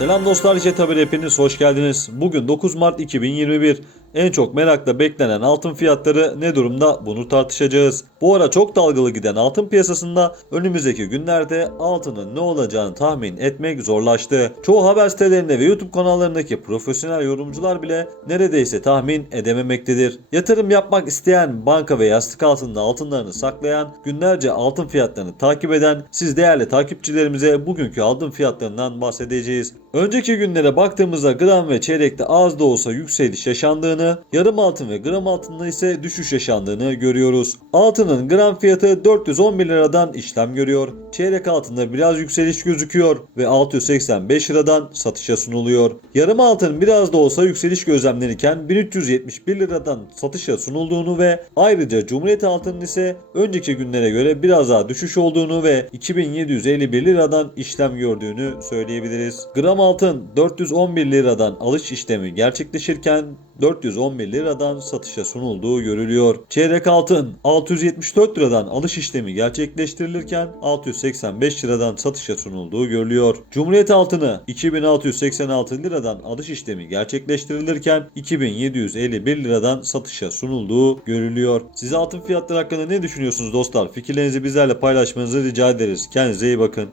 Selam dostlar Jet Haber hepiniz hoş geldiniz. Bugün 9 Mart 2021. En çok merakla beklenen altın fiyatları ne durumda bunu tartışacağız. Bu ara çok dalgalı giden altın piyasasında önümüzdeki günlerde altının ne olacağını tahmin etmek zorlaştı. Çoğu haber sitelerinde ve YouTube kanallarındaki profesyonel yorumcular bile neredeyse tahmin edememektedir. Yatırım yapmak isteyen banka ve yastık altında altınlarını saklayan, günlerce altın fiyatlarını takip eden siz değerli takipçilerimize bugünkü altın fiyatlarından bahsedeceğiz. Önceki günlere baktığımızda gram ve çeyrekte az da olsa yükseliş yaşandığını, yarım altın ve gram altında ise düşüş yaşandığını görüyoruz. Altının gram fiyatı 411 liradan işlem görüyor. Çeyrek altında biraz yükseliş gözüküyor ve 685 liradan satışa sunuluyor. Yarım altın biraz da olsa yükseliş gözlemlenirken 1371 liradan satışa sunulduğunu ve ayrıca Cumhuriyet altının ise önceki günlere göre biraz daha düşüş olduğunu ve 2751 liradan işlem gördüğünü söyleyebiliriz. Gram altın 411 liradan alış işlemi gerçekleşirken 411 liradan satışa sunulduğu görülüyor. Çeyrek altın 674 liradan alış işlemi gerçekleştirilirken 685 liradan satışa sunulduğu görülüyor. Cumhuriyet altını 2686 liradan alış işlemi gerçekleştirilirken 2751 liradan satışa sunulduğu görülüyor. Siz altın fiyatları hakkında ne düşünüyorsunuz dostlar? Fikirlerinizi bizlerle paylaşmanızı rica ederiz. Kendinize iyi bakın.